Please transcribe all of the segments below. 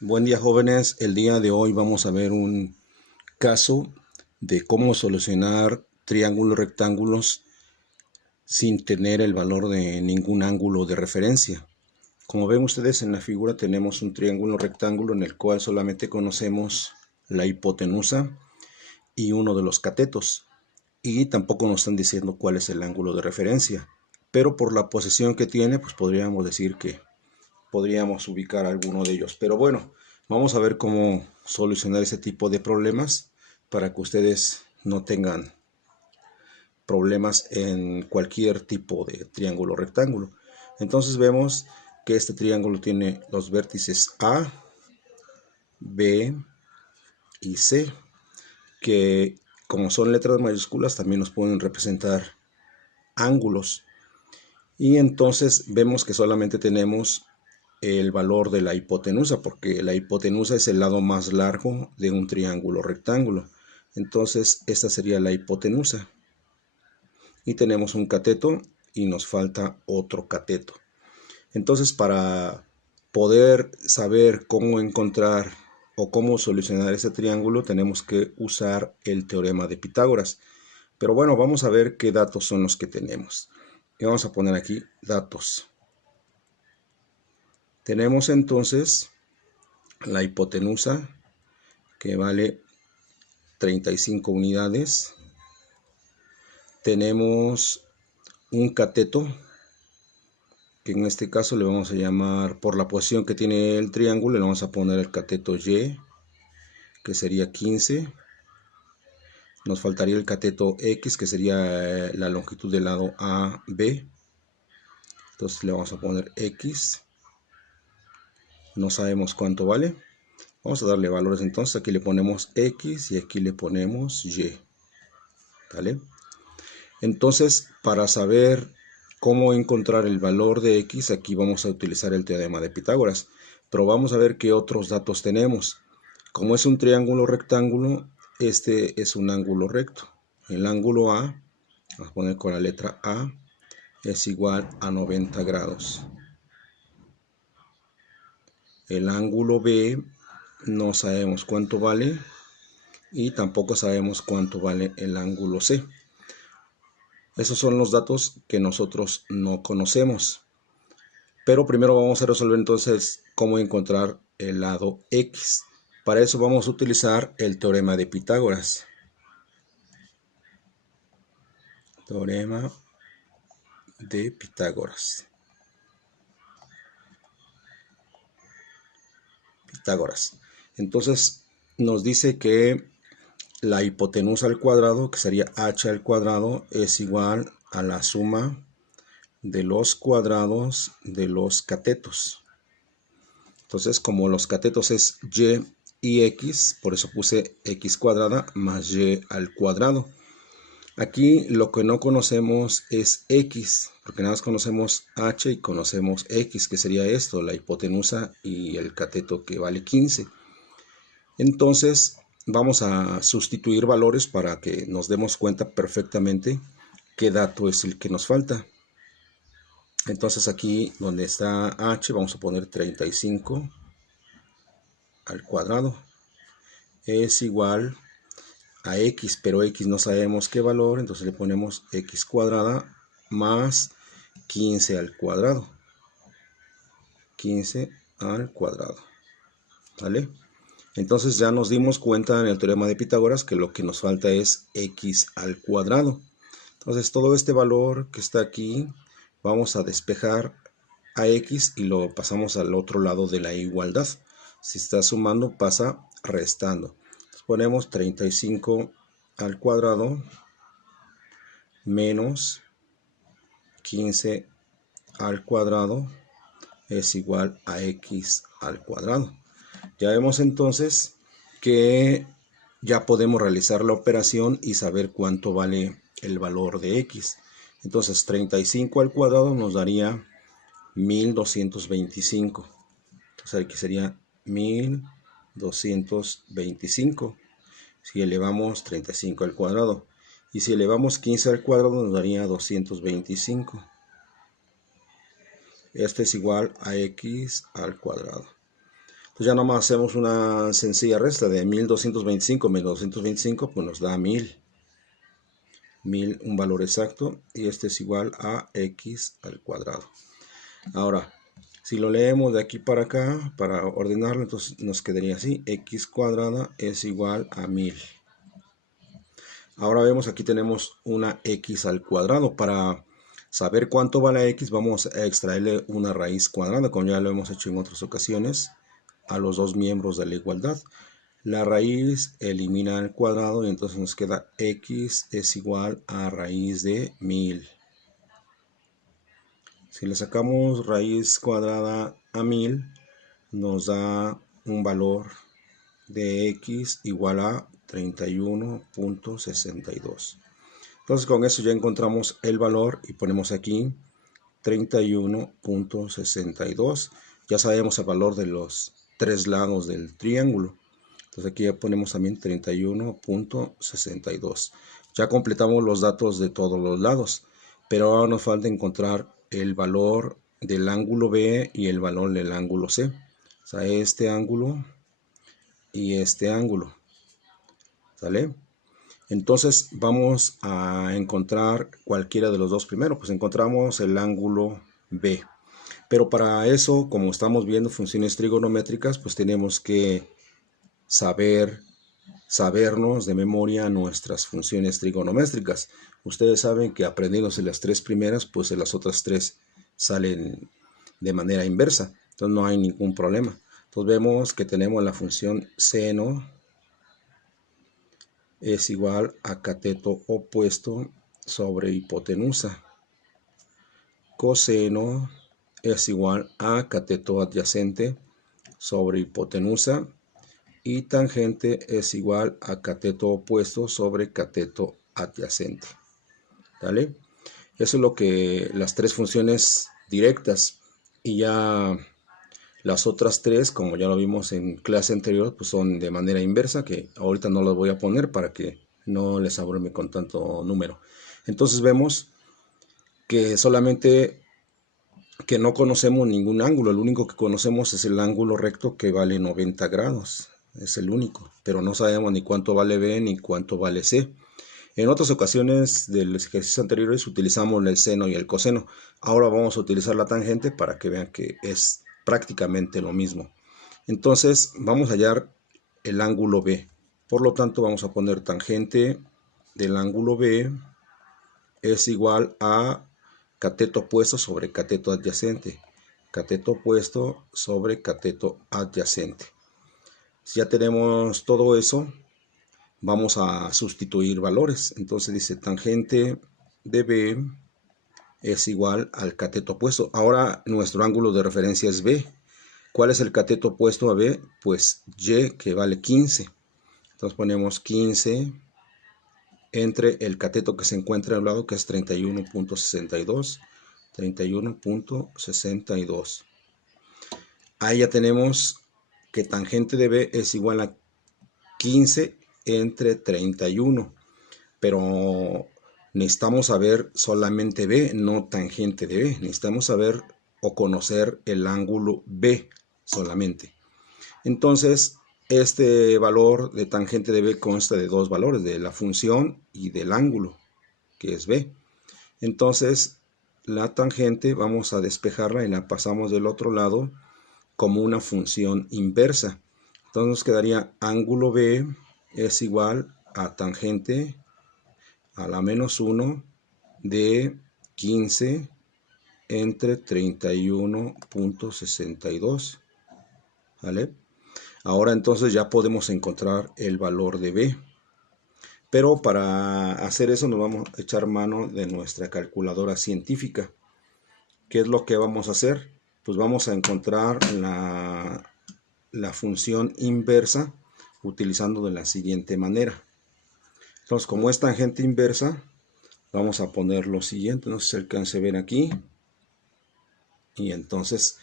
Buen día, jóvenes. El día de hoy vamos a ver un caso de cómo solucionar triángulos rectángulos sin tener el valor de ningún ángulo de referencia. Como ven ustedes en la figura, tenemos un triángulo rectángulo en el cual solamente conocemos la hipotenusa y uno de los catetos, y tampoco nos están diciendo cuál es el ángulo de referencia, pero por la posición que tiene, pues podríamos decir que podríamos ubicar alguno de ellos. Pero bueno, vamos a ver cómo solucionar ese tipo de problemas para que ustedes no tengan problemas en cualquier tipo de triángulo rectángulo. Entonces vemos que este triángulo tiene los vértices A, B y C, que como son letras mayúsculas también nos pueden representar ángulos. Y entonces vemos que solamente tenemos el valor de la hipotenusa, porque la hipotenusa es el lado más largo de un triángulo rectángulo. Entonces esta sería la hipotenusa. Y tenemos un cateto y nos falta otro cateto. Entonces, para poder saber cómo encontrar o cómo solucionar ese triángulo, tenemos que usar el teorema de Pitágoras. Pero bueno, vamos a ver qué datos son los que tenemos. Y vamos a poner aquí datos. Tenemos entonces la hipotenusa, que vale 35 unidades. Tenemos un cateto, que en este caso le vamos a llamar, por la posición que tiene el triángulo, le vamos a poner el cateto Y, que sería 15. Nos faltaría el cateto X, que sería la longitud del lado AB. Entonces le vamos a poner X. No sabemos cuánto vale. Vamos a darle valores entonces. Aquí le ponemos X y aquí le ponemos Y. ¿Vale? Entonces, para saber cómo encontrar el valor de X, aquí vamos a utilizar el teorema de Pitágoras. Pero vamos a ver qué otros datos tenemos. Como es un triángulo rectángulo, este es un ángulo recto. El ángulo A, vamos a poner con la letra A, es igual a 90 grados. El ángulo B no sabemos cuánto vale y tampoco sabemos cuánto vale el ángulo C. Esos son los datos que nosotros no conocemos. Pero primero vamos a resolver entonces cómo encontrar el lado X. Para eso vamos a utilizar el teorema de Pitágoras. Teorema de Pitágoras. Entonces nos dice que la hipotenusa al cuadrado, que sería h al cuadrado, es igual a la suma de los cuadrados de los catetos. Entonces, como los catetos es y y x, por eso puse x cuadrada más y al cuadrado. Aquí lo que no conocemos es x, porque nada más conocemos h y conocemos x, que sería esto, la hipotenusa y el cateto, que vale 15. Entonces vamos a sustituir valores para que nos demos cuenta perfectamente qué dato es el que nos falta. Entonces aquí donde está h vamos a poner 35 al cuadrado. Es igual a x, pero x no sabemos qué valor, entonces le ponemos x cuadrada más 15 al cuadrado. 15 al cuadrado. ¿Vale? Entonces ya nos dimos cuenta en el teorema de Pitágoras que lo que nos falta es x al cuadrado. Entonces todo este valor que está aquí, vamos a despejar a x y lo pasamos al otro lado de la igualdad. Si está sumando, pasa restando. Entonces ponemos 35 al cuadrado menos 15 al cuadrado es igual a x al cuadrado. Ya vemos entonces que ya podemos realizar la operación y saber cuánto vale el valor de x. Entonces 35 al cuadrado nos daría 1225. Entonces aquí sería 1225. Si elevamos 35 al cuadrado. Y si elevamos 15 al cuadrado nos daría 225. Este es igual a x al cuadrado. Entonces ya nomás hacemos una sencilla resta de 1225 menos 225, pues nos da 1000. 1000, un valor exacto, y este es igual a x al cuadrado. Ahora, si lo leemos de aquí para acá, para ordenarlo, entonces nos quedaría así: x cuadrada es igual a 1000. Ahora vemos, aquí tenemos una x al cuadrado. Para saber cuánto vale x, vamos a extraerle una raíz cuadrada, como ya lo hemos hecho en otras ocasiones, a los dos miembros de la igualdad. La raíz elimina el cuadrado y entonces nos queda x es igual a raíz de 1000. Si le sacamos raíz cuadrada a 1000, nos da un valor de x igual a 31.62. Entonces con eso ya encontramos el valor y ponemos aquí 31.62. Ya sabemos el valor de los tres lados del triángulo. Entonces aquí ya ponemos también 31.62. Ya completamos los datos de todos los lados, pero ahora nos falta encontrar el valor del ángulo B y el valor del ángulo C. O sea, este ángulo y este ángulo. ¿Sale? Entonces vamos a encontrar cualquiera de los dos primero. Pues encontramos el ángulo B. Pero para eso, como estamos viendo funciones trigonométricas, pues tenemos que sabernos de memoria nuestras funciones trigonométricas. Ustedes saben que aprendiéndose las tres primeras, pues las otras tres salen de manera inversa. Entonces no hay ningún problema. Entonces vemos que tenemos la función seno es igual a cateto opuesto sobre hipotenusa. Coseno es igual a cateto adyacente sobre hipotenusa. Y tangente es igual a cateto opuesto sobre cateto adyacente. ¿Vale? Eso es lo que las tres funciones directas. Y ya las otras tres, como ya lo vimos en clase anterior, pues son de manera inversa, que ahorita no las voy a poner para que no les abrume con tanto número. Entonces vemos que solamente que no conocemos ningún ángulo. El único que conocemos es el ángulo recto, que vale 90 grados. Es el único, pero no sabemos ni cuánto vale B ni cuánto vale C. En otras ocasiones de los ejercicios anteriores utilizamos el seno y el coseno. Ahora vamos a utilizar la tangente para que vean que es prácticamente lo mismo. Entonces vamos a hallar el ángulo B. Por lo tanto vamos a poner tangente del ángulo B es igual a cateto opuesto sobre cateto adyacente. Cateto opuesto sobre cateto adyacente. Si ya tenemos todo eso, vamos a sustituir valores. Entonces dice tangente de B es igual al cateto opuesto. Ahora nuestro ángulo de referencia es B. ¿Cuál es el cateto opuesto a B? Pues Y, que vale 15. Entonces ponemos 15 entre el cateto que se encuentra al lado, que es 31.62. 31.62. Ahí ya tenemos que tangente de B es igual a 15 entre 31, pero necesitamos saber solamente B, no tangente de B. Necesitamos saber o conocer el ángulo B solamente. Entonces, este valor de tangente de B consta de dos valores, de la función y del ángulo, que es B. Entonces, la tangente vamos a despejarla y la pasamos del otro lado como una función inversa. Entonces nos quedaría ángulo B es igual a tangente a la menos 1 de 15 entre 31.62. ¿Vale? Ahora entonces ya podemos encontrar el valor de B. Pero para hacer eso nos vamos a echar mano de nuestra calculadora científica. ¿Qué es lo que vamos a hacer? Pues vamos a encontrar la función inversa utilizando de la siguiente manera. Entonces, como es tangente inversa, vamos a poner lo siguiente. No sé si se alcance a ver aquí. Y entonces,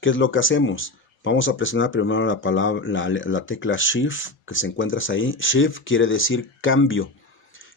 ¿qué es lo que hacemos? Vamos a presionar primero la tecla Shift, que se encuentra ahí. Shift quiere decir cambio.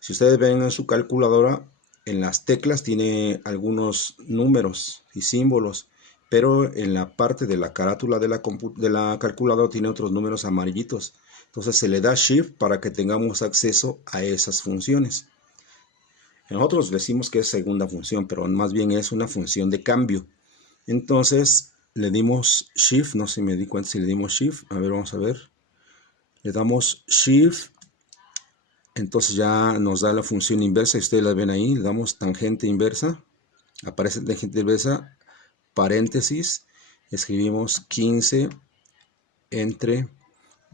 Si ustedes ven en su calculadora, en las teclas tiene algunos números y símbolos, pero en la parte de la carátula de la calculadora tiene otros números amarillitos. Entonces se le da Shift para que tengamos acceso a esas funciones. Nosotros decimos que es segunda función, pero más bien es una función de cambio. Entonces le dimos Shift, no sé si me di cuenta si le dimos Shift. A ver, vamos a ver. Le damos Shift. Entonces ya nos da la función inversa. Ustedes la ven ahí. Le damos tangente inversa. Aparece tangente inversa. Paréntesis. Escribimos 15 entre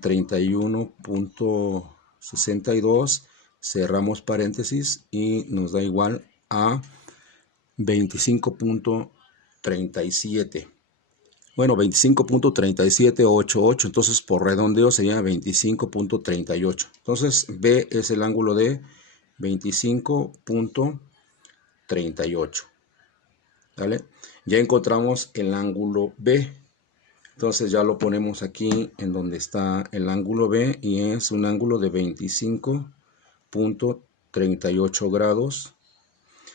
31.62. Cerramos paréntesis y nos da igual a 25.37. Bueno, 25.3788. Entonces por redondeo sería 25.38. Entonces B es el ángulo de 25.38. ¿Vale? Ya encontramos el ángulo B. Entonces ya lo ponemos aquí en donde está el ángulo B y es un ángulo de 25.38 grados.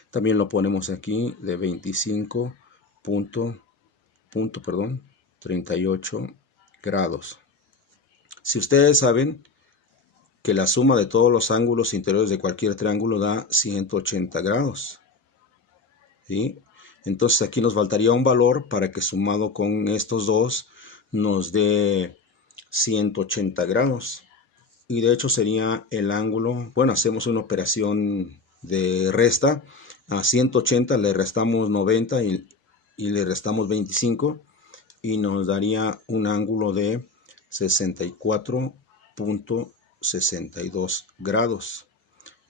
También lo ponemos aquí de 38 grados. Si ustedes saben que la suma de todos los ángulos interiores de cualquier triángulo da 180 grados, ¿sí? Entonces aquí nos faltaría un valor para que sumado con estos dos nos dé 180 grados. Y de hecho sería el ángulo, bueno, hacemos una operación de resta. A 180 le restamos 90 y le restamos 25 y nos daría un ángulo de 64.62 grados.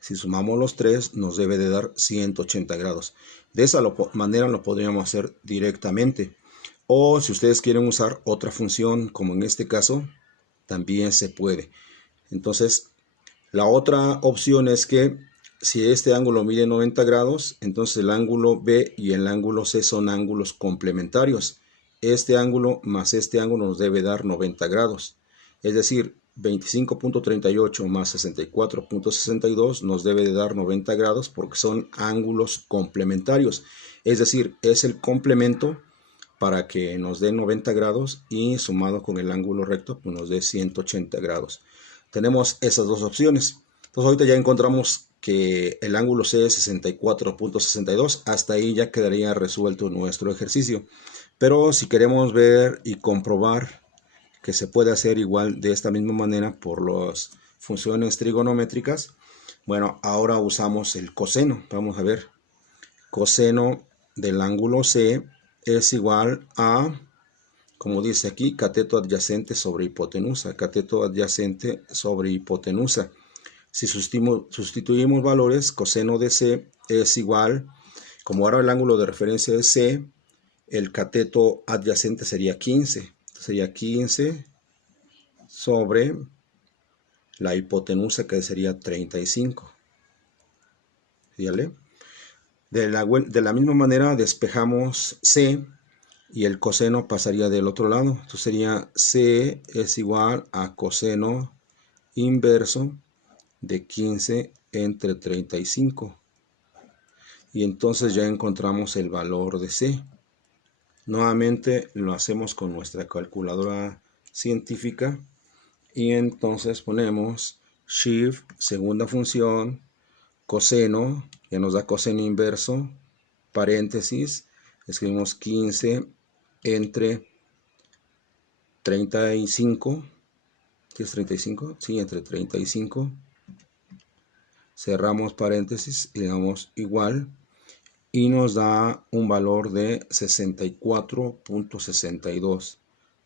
Si sumamos los tres nos debe de dar 180 grados. De esa manera lo podríamos hacer directamente. O si ustedes quieren usar otra función, como en este caso, también se puede. Entonces, la otra opción es que si este ángulo mide 90 grados, entonces el ángulo B y el ángulo C son ángulos complementarios. Este ángulo más este ángulo nos debe dar 90 grados. Es decir, 25.38 más 64.62 nos debe de dar 90 grados porque son ángulos complementarios. Es decir, es el complemento para que nos dé 90 grados y sumado con el ángulo recto pues nos dé 180 grados. Tenemos esas dos opciones. Entonces ahorita ya encontramos que el ángulo C es 64.62. Hasta ahí ya quedaría resuelto nuestro ejercicio. Pero si queremos ver y comprobar que se puede hacer igual de esta misma manera por las funciones trigonométricas, bueno, ahora usamos el coseno. Vamos a ver. Coseno del ángulo C es igual a, como dice aquí, cateto adyacente sobre hipotenusa. Cateto adyacente sobre hipotenusa. Si sustituimos valores, coseno de C es igual, como ahora el ángulo de referencia es C, el cateto adyacente sería 15. Sería 15 sobre la hipotenusa, que sería 35. ¿Fíjale? De la misma manera despejamos C y el coseno pasaría del otro lado. Entonces sería C es igual a coseno inverso de 15 entre 35. Y entonces ya encontramos el valor de C. Nuevamente lo hacemos con nuestra calculadora científica y entonces ponemos Shift, segunda función, coseno, que nos da coseno inverso, paréntesis, escribimos 15 entre 35, ¿qué es 35? Sí, entre 35, cerramos paréntesis y le damos igual y nos da un valor de 64.62.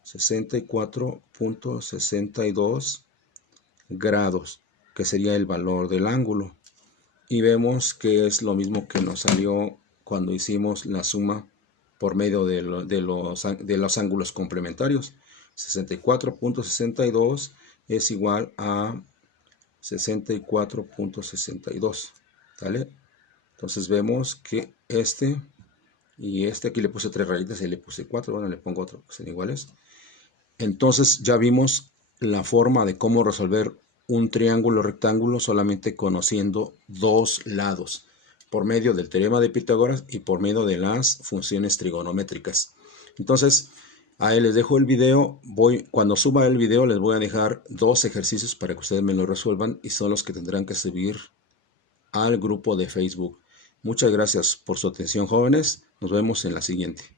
64.62 grados, que sería el valor del ángulo. Y vemos que es lo mismo que nos salió cuando hicimos la suma por medio de los ángulos complementarios. 64.62 es igual a 64.62. ¿Vale? Entonces vemos que este y este, aquí le puse 3 rayitas y le puse 4, bueno, le pongo otro, pues son iguales. Entonces ya vimos la forma de cómo resolver un triángulo rectángulo solamente conociendo dos lados, por medio del teorema de Pitágoras y por medio de las funciones trigonométricas. Entonces, ahí les dejo el video. Cuando suba el video les voy a dejar 2 ejercicios para que ustedes me lo resuelvan y son los que tendrán que subir al grupo de Facebook. Muchas gracias por su atención, jóvenes. Nos vemos en la siguiente.